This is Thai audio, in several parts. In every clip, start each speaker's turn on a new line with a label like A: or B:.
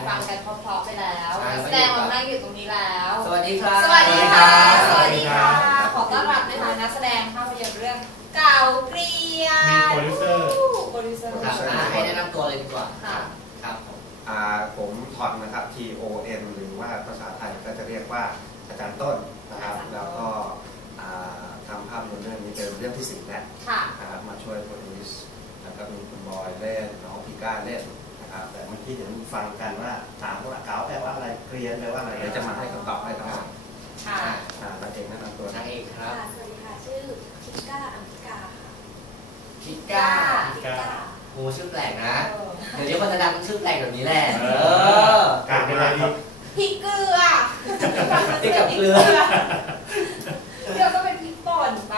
A: ฟังกันเพราะๆไปแล้วแสดงว่านั่งอยู่ตรงนี้แล้ว
B: สวัสดีครับ
A: สวัสดีค่ะสวัสดีค่ะขอต้อนรับนะคะนักแสดงภาพยนตร์เรื่องเก่าเกลียน
C: มีโปรดิวเซอร์
B: ให้แนะนำตัวเลยดีกว่า
D: ครับผมทอนนะครับ TON หรือว่าภาษาไทยก็จะเรียกว่าอาจารย์ต้นนะครับแล้วก็ทำภาพยนตร์เรื่องนี้เป็นเรื่องที่4แล้วนะครับมาช่วยโปรดิวซ์แล้วก็มีคุณบอยเล่นน้องพีก้าเล่นนะครับแต่เมื่อกี้เดี๋ยวฟังกันว่าถามว่าเก๋าแปลว่าอะไรเกลียนแปลว่าอะไรเดี๋ยวจะมาให้คำตอบให้ทั้งหมดนางเอกแนะนำตัวน
B: างเอกครับ
E: สวัสดีค่ะชื่อพิก้าอัมพิกาค่ะ
B: พิก้าโอ้ชื่อแปลกนะเดี๋ยวนี้คนจะดังชื่อแปลกแบบนี้แหละ
C: การเป็นอะไรดี
A: พริกเกลือ
B: พริกกับเกลือ
A: เดี๋ยวก็เป็นพริกป่นไป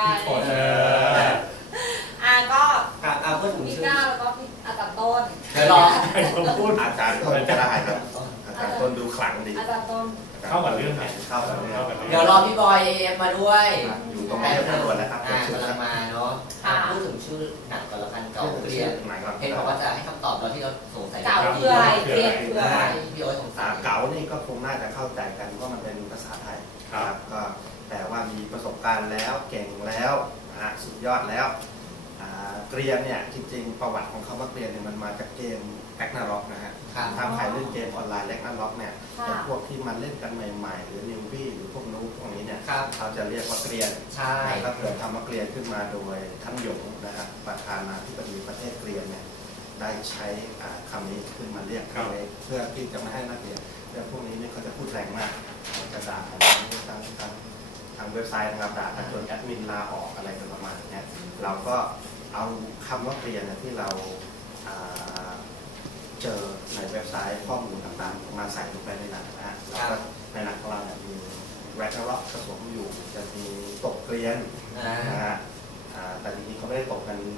A: ก็
B: พูดถึง
A: ชื่อพิก้าแล้วก็พริกอาจารย์ต้น
B: เดี๋ยวรอ
D: พูดอาจารย์ต้นก็ได้ครับอาจารย์ต้นดูขลังดี
A: อาจารย์ต้น
C: เข้ากับเรื่องไหน
D: เข้ากับเรื่อง
B: เดี๋ยวรอพี่บอยมาด้วย
D: อยู่ตรงนี้ตำรวจแล้วครับ
B: กำลังมาเนาะพูดถึงชื่อหนังก่อนละกันเก่าเกลียนเห็นบอกว่าจะให้คำตอบเราที่เราสงสัย
A: เก่าคืออะไรเกลียนคืออะไร
B: พี่โอ๊ตสงสัย
D: เก่านี่ก็คงน่าจะเข้าใจกันว่ามันเป็นภาษาไทยครับก็แต่ว่ามีประสบการณ์แล้วเก่งแล้วสุดยอดแล้วเกรียนเนี่ยจริงๆประวัติของคำว่าเกรียนเนี่ยมันมาจากเกมแร็กนาร็อกนะฮะทางใครเล่นเกมออนไลน์แร็กนาร็อกเนี่ยแต่พวกที่มันเล่นกันใหม่ๆหรือนิวบี้หรือพวกนู้พวกนี้เนี่ยเขาจะเรียกว่าเกรียนก็เกิดคำว่าเกรียนขึ้นมาโดยท่านหยงนะฮะประธานาธิบดีประเทศเกรียนเนี่ยได้ใช้คำนี้ขึ้นมาเรียกเพื่อที่จะไม่ให้นักเรียนเรื่องพวกนี้เนี่ยเขาจะพูดแรงมากจะด่าทางเว็บไซต์นะครับด่าจนแอดมินลาออกอะไรประมาณนี้เราก็เอาคำว่าเกรียนที่เราเจอในเว็บไซต์ข้อมูลต่างๆมาใส่ลงไปในหนังนะฮะแล้วก็ในหนังของเราเนี่ยมีแร็กนาร็อกผสมอยู่จะมีตกเกรียนนะฮะแต่จริงๆเขาไม่ได้ตกกัน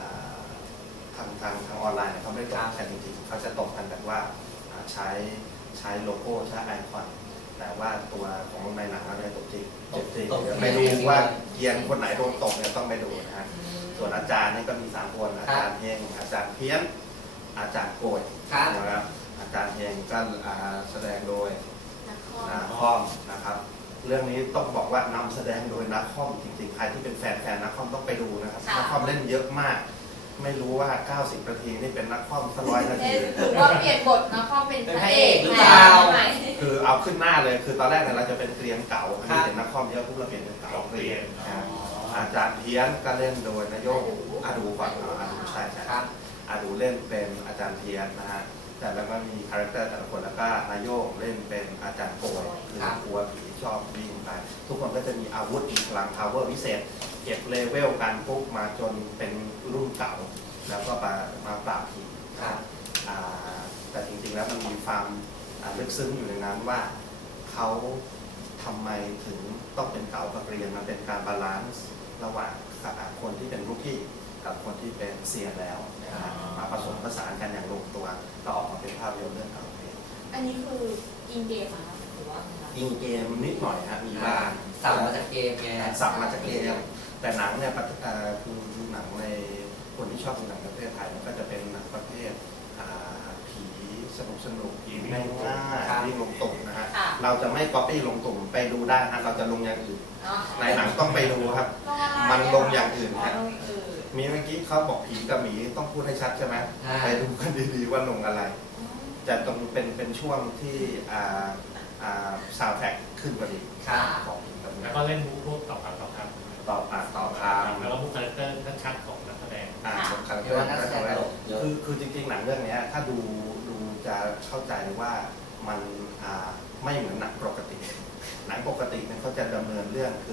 D: ทางออนไลน์เนี่ยเขาไม่ได้ตกกันจริงๆเขาจะตกกันแบบว่าใช้โลโก้ใช้ไอคอนแต่ว่าตัวของในหนังเราเนี่ยตกจริงไม่รู้ว่าเกียนคนไหนโดนตกเนี่ยต้องไปดูนะฮะส่วนอาจารย์นี่ก็มี3คนอาจารย์เฮงอาจารย์เพี้ยนอาจารย์โกยนะครับอาจารย์เฮงก็แสดงโดยนาคอมนะครับเรื่องนี้ต้องบอกว่านำแสดงโดยนาคอมจริงๆใครที่เป็นแฟนนาคอมต้องไปดูนะครับนาคอมเล่นเยอะมากไม่รู้ว่า90นาทีนี่เป็นนักคอม100 นาที
A: หรือว่าเปลี่ยนบทนักคอมเป็นพระเอก
B: หรือเปล่า
D: คือเอาขึ้นหน้าเลยคือตอนแรกเนี่ยเราจะเป็นเกรียนเก่าอันนี้เป็นนักคอมเยอะปุ๊บเราเปลี่ยนเป็นเก่าเกรียนอาจารย์เพี้ยนก็เล่นโดยนายกอาดูก่อนอาดูใช่ครับอาดูเล่นเป็นอาจารย์เพี้ยนนะฮะแต่แล้วก็มีคาแรคเตอร์แต่ละคนแล้วก็นายกเล่นเป็นอาจารย์โกยคือกลัวผีชอบวิ่งไปทุกคนก็จะมีอาวุธมีพลังพาวเวอร์พิเศษเก็บเลเวลกันปุ๊บมาจนเป็นรุ่นเก่าแล้วก็มาปราบผีแต่จริงๆแล้วมันมีความลึกซึ้งอยู่ในนั้นว่าเขาทำไมถึงต้องเป็นเก่ากับเรียนมันเป็นการบาลานซ์ระหว่างคนที่เป็นรุกกี้กับคนที่เป็นเซียนแล้วมาผสมผสานกันอย่างลงตัวก็ออกมาเป็นภาพยนตร์เรื่องเก่าเรียน
A: อันนี้คืออินเกมนะหรือว่า
D: อินเกมนิดหน่อยฮะมีบ้าง
B: สั่งมาจากเกมไง
D: สั่งมาจากเกมแต่หนังเนี่ยคือหนังในคนที่ชอบดูหนังประเทศไทยมันก็จะเป็นหนังประเภทผีสนุกผีง่ายๆที่ลงตุ่มนะฮะเราจะไม่ก๊อปปี้ลงตุ่มไปดูได้นะเราจะลงอย่างอื่นในหนังต้องไปดูครับมันลงอย่างอื่นครับมีเมื่อกี้เขาบอกผีกับหมีต้องพูดให้ชัดใช่ไหมไปดูกันดีๆว่าลงอะไรจะต้องเป็นช่วงที่ซาวด์แทร็กขึ้นพอดีของผีกับหมี
C: แล้วก็เล่นมุกพวกต่อคำแล้วก็มุกคาแรคเตอร์ชัดของนักแสดง
D: คาแรคเตอร์นักแสดงคือจริงๆหนังเรื่องนี้ถ้าดูจะเข้าใจว่ามันไม่เหมือนหนังปกติหนังปกติเนี่ยเขาจะดำเนินเรื่องคือ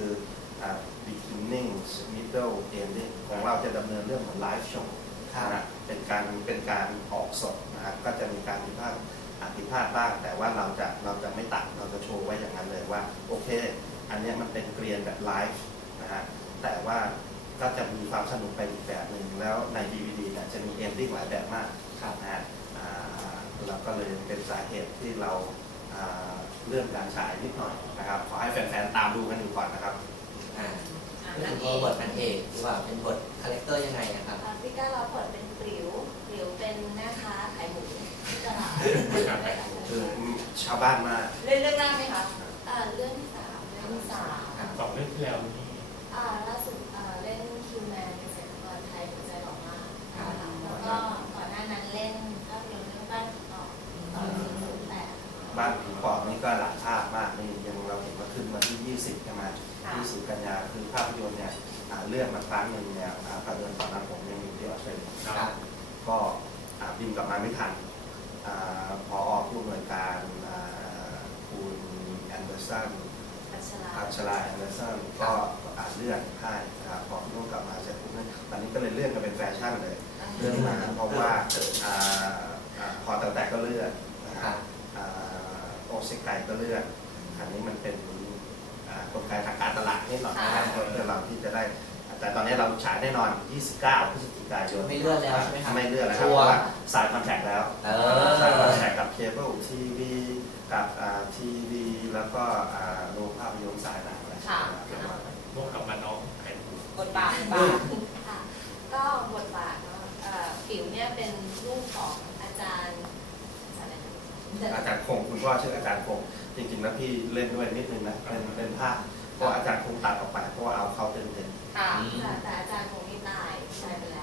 D: beginning middle ending ของเราจะดำเนินเรื่องเหมือนไลฟ์โชว์นะเป็นการออกสดนะครับก็จะมีการผิดพลาดบ้างแต่ว่าเราจะไม่ตัดเราจะโชว์ไว้อย่างนั้นเลยว่าโอเคอันนี้มันเป็นเกรียนแบบไลฟ์นะฮะแต่ว่าก็จะมีความสนุกไปอีกแบบหนึ่งแล้วใน DVD เนี่ยจะมีเอนดิ้งหลายแบบมากนะฮะเราก็เลยเป็นสาเหตุที่เราเลื่อนการฉายนิดหน่อยนะครับขอให้แฟนๆตามดูกันอยู่ก่อนนะครับ
B: เป็นบทนางเอกหรือว่าเป็นบทคาแรคเตอร์ยังไงนะครับ
E: พี่ก้าเราเปิดเป็นปลิวเป็นแม่ค้าขายหมูที่ตลาด
D: คือชาวบ้านมาก
A: เล่นเรื่องแรกไหมคะ
E: เรื่องที่สาม
A: เรื่องที่สาม
C: สองเรื่องที่แล้วนี่
E: ล่าสุดเล่นคิวแมนเกษตรกรไทยหัวใจหล่อมากค่ะแล้วก็ก่อนหน้านั้นเล่นภาพยนตร์เรื่องบ้านผีปอบตอน408
D: บ้านผีปอบนี่ก็หลายภาคมากนี่ยังเราเห็นว่าขึ้นมาที่ 20 ใช่ไหม20 กันยาคือภาพยนตร์เนี่ยเลื่อนมาครั้งหนึ่งเนี่ยภาพยนตร์ตอนนั้นผมยังอยู่ที่ออสเตรเลีย
C: ครับ
D: ก็บินกลับมาไม่ทันพอผู้อำนวยการคุณแอนเดอร์สัน อัชราแอนเดอร์สันก็เลื่อนให้พอพี่นุ่งกลับมาเสร็จปุ๊บเนี่ยตอนนี้ก็เลยเลื่อนกันเป็นแฟชั่นเลยเลื่อนมาเพราะว่าพอแต่ก็เลื่อนโอเซไกก็เลื่อนอันนี้มันเป็นกลไกทางการตลาดนิดหน่อยนะครับเพื่อเราที่จะได้แต่ตอนนี้เราฉายแน่นอน 29 พฤศจิกายน
B: ไม่เลื่อนแล้วใช่ไหมครับ
D: ไม่เลื่อนแล้วครับเพราะว่าสายคอนแทคแล้วสายคอนแทคกับเคเบิลทีวีกับทีวีแล้วก็โรงภาพยนตร์สายหนังอะไร
C: ร่วมกับมาน้องไข่มุก
A: บทบาท
E: ค่ะก็บทบาทเนาะผิวเนี่ยเป็นลูกของอาจารย์
D: คงคุณพ่อชื่ออาจารย์คงจริงๆแล้วพี่เล่นด้วยนิดนึงนะเป็นภาพเพราะอาจารย์คงตัดออกไปเพราะว่าเอาเขาเต็ม
A: ค่ะ
E: แต่อาจารย์คงไม่ตายไปแล้ว